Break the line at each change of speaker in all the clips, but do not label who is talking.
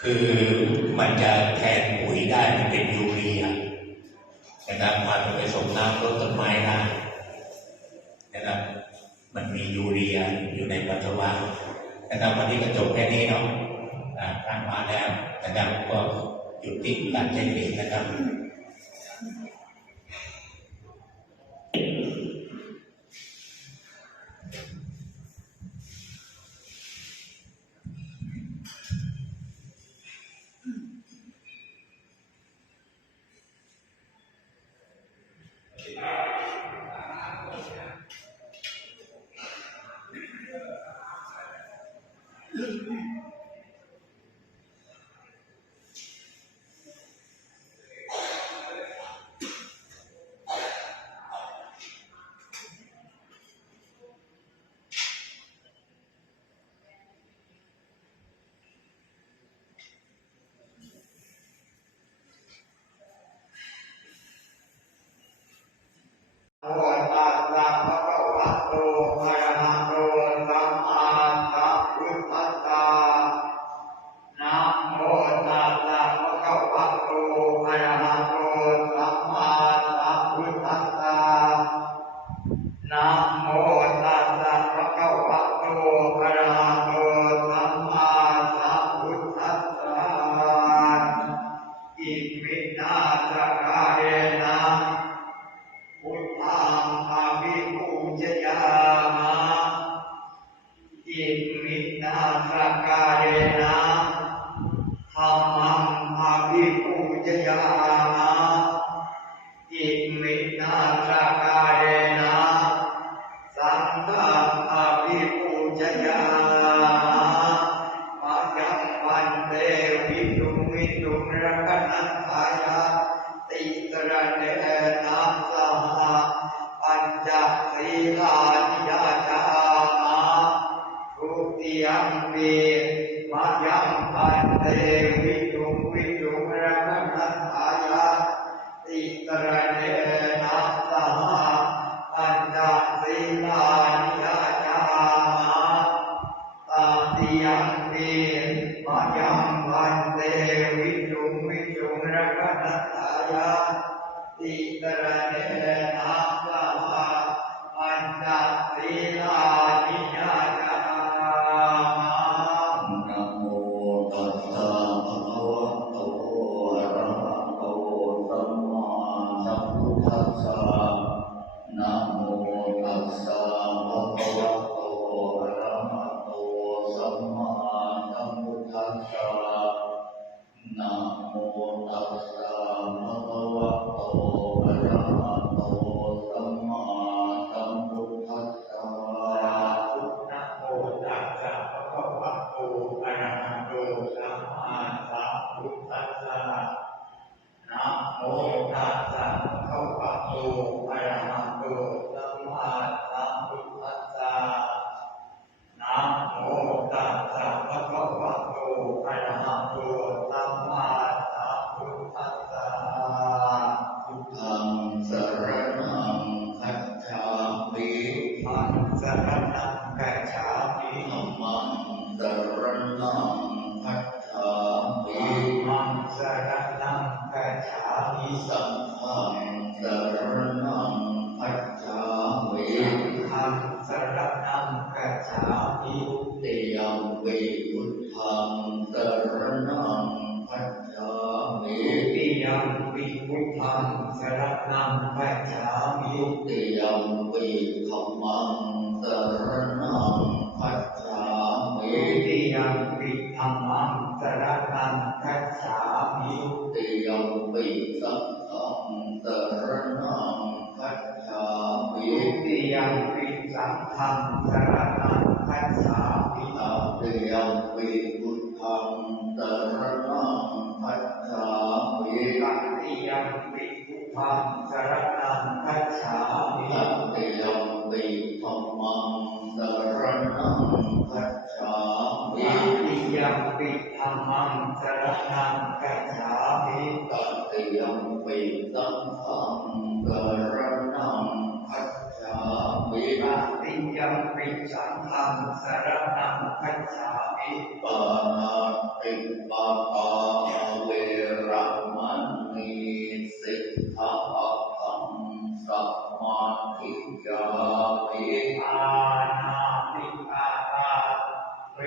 คือมันจะแทนปุ๋ยได้มันเป็นยูเรียนะครับมันไปสมน้ำต้นต้นไม้ได้นะครับมันมียูเรียอยู่ในปัสสาวะนะครับวันนี้ก็จบแค่นี้เนาะอ่านมาแล้วนะครับก็หยุด
ติ๊การใช้เด็กนะ
ครับ शरणं गच्छामि मम शरणं गच्छामि मम शरणं गच्छामि सम्मं शरणं गच्छामि अहं शरणं गच्छामि तेयं वै बुद्धं शरणं गच्छामि तेयं वै बुद्धं शरणं गच्छामि तेयं वै धम्मं ธร
รมั
งสร
นัง
คัจฉามิติยมปิสั
พพังสรนัง
คัจฉามิ
ติยมปิสัพพัง
สรนังคัจฉามิ
ตั
ติยมปิพุทธังสรนังคัจฉามิ
ตัติยมปิพุทธัง
ยัง
ปิจั
งรังสารนังขจามิ
ปานาติปาตาเวรมณีสิกขา
ร
รมสัมมาทิยา
ปิ
อานาติปาตาเว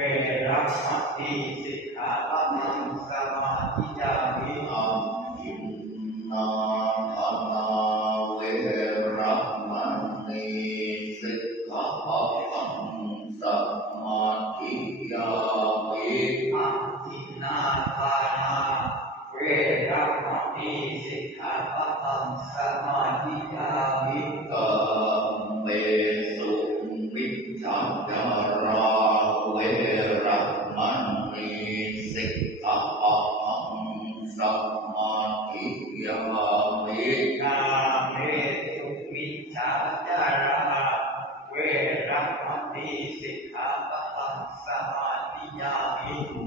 รัสมติสิทธา Ram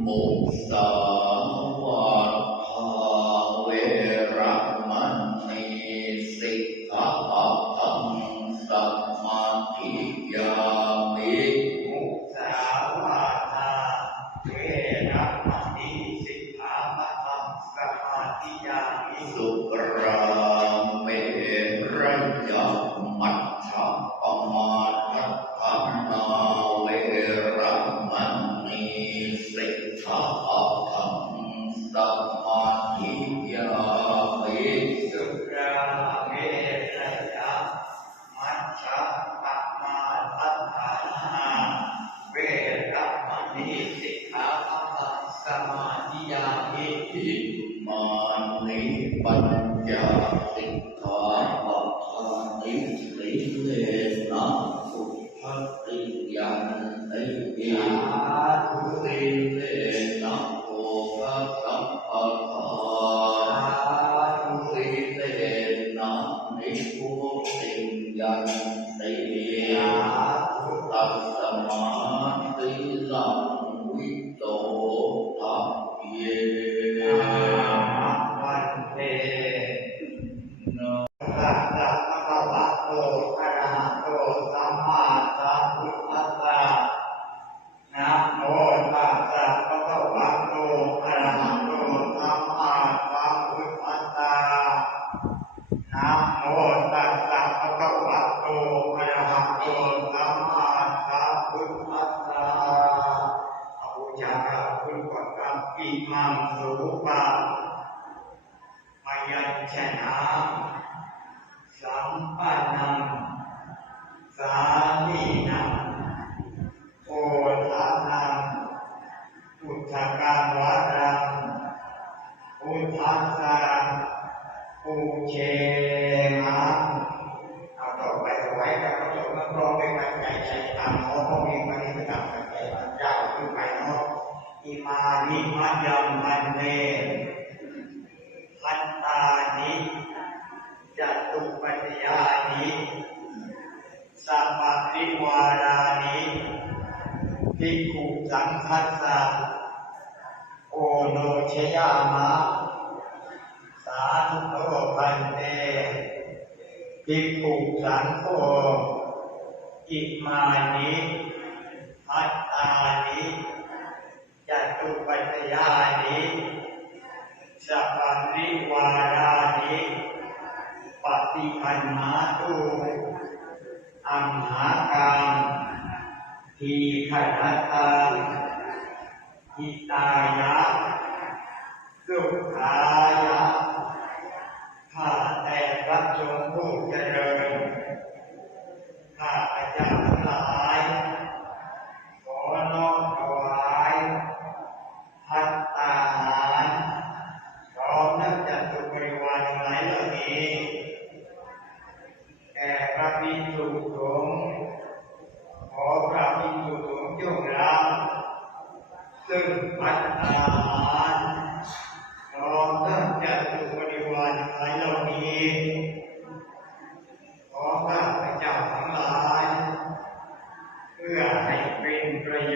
More stuff. Yeah. ชยามะ สาธุโรพันเตปิปุสังโฆอิมานิพัตตานิจัตุปัจญานิสัพพิวารานิปฏิปันมาตุอัมหาการทีขณตาอิตายา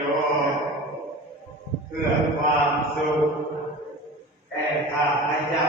โยชน์ เพื่อความสุขแก่ข้าพเจ้า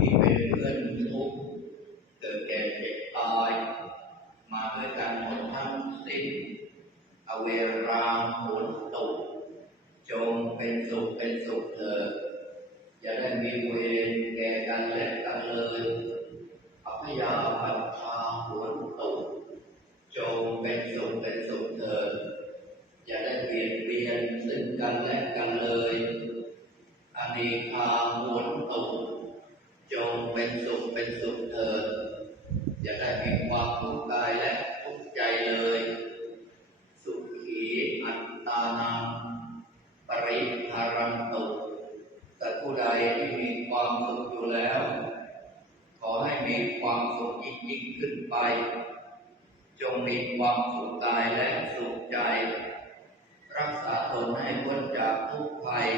มี
เป็นเพื่อนทุกเกิดแก่เจ็บตาย มาด้วยกันหมดทั้งสิ้นอเวรามผลตุกจงเป็นสุขเป็นสุขเถิดอย่าได้มีเวรแก่กันและกันเลยอัพยาปัน สุขเถิดอย่าได้มีความทุกข์กายและทุกข์ใจเลย สุขีอันตานังปริภารันตุแต่ผู้ใดที่มีความสุขอยู่แล้ว ขอให้มีความสุขยิ่งยิ่งขึ้นไป จงมีความสุขกายและสุขใจ รักษาตนให้พ้นจากทุกภัย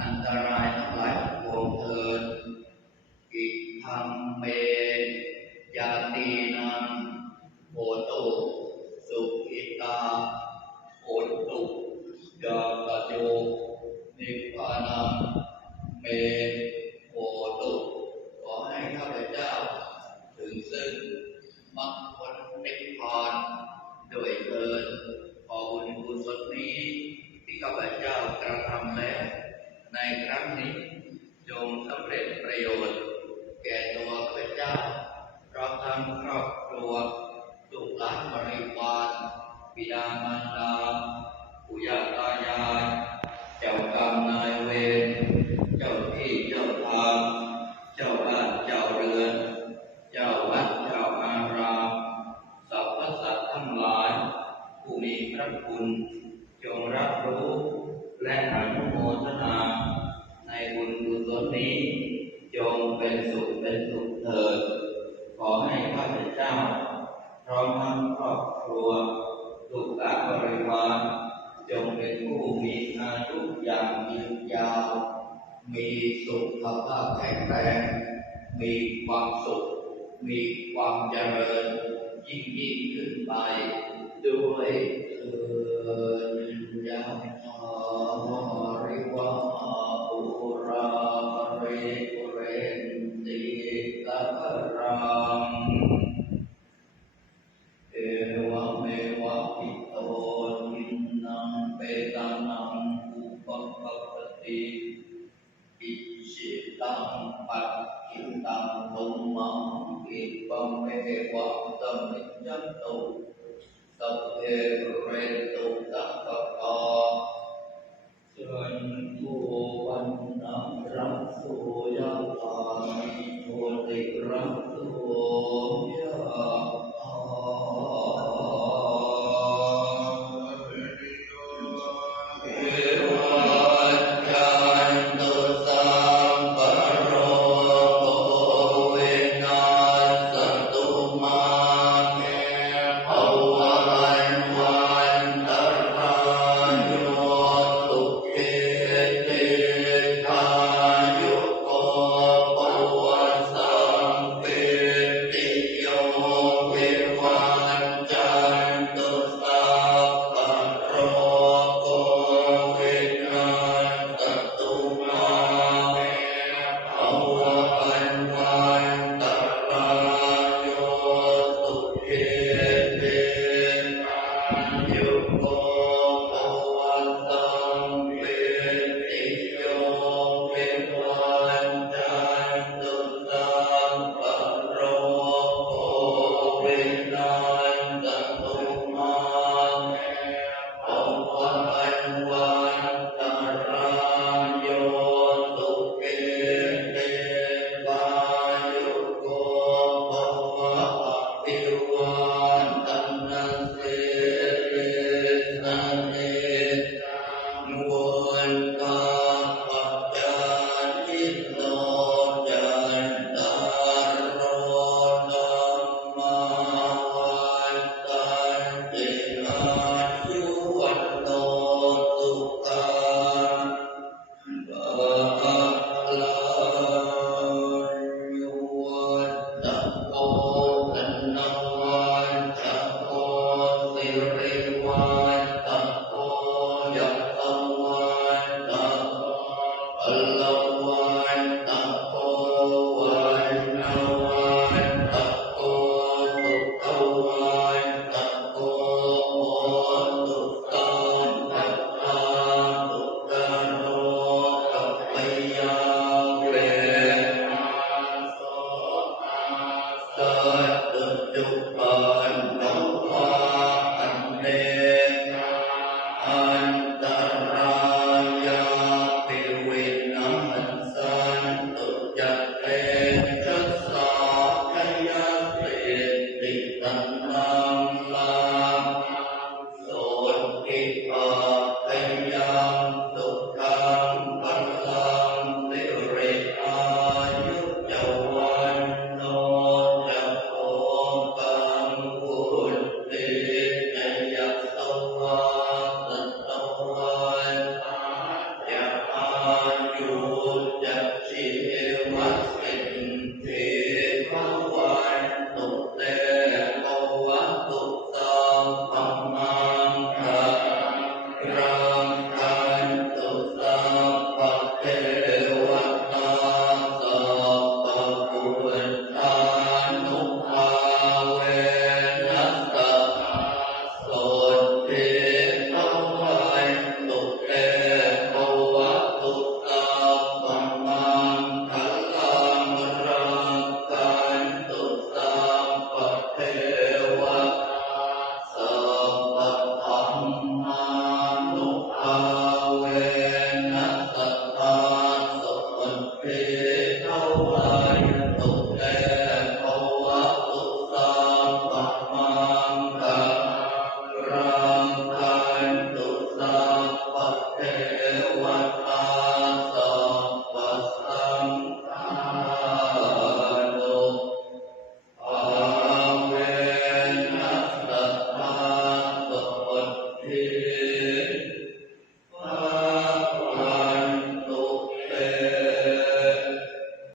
อันตรายทั้งหลาย มีสุขภาพแข็งแรงมีความสุข มีความเจริญยิ่งยิ่งขึ้นไปด้วยเถิ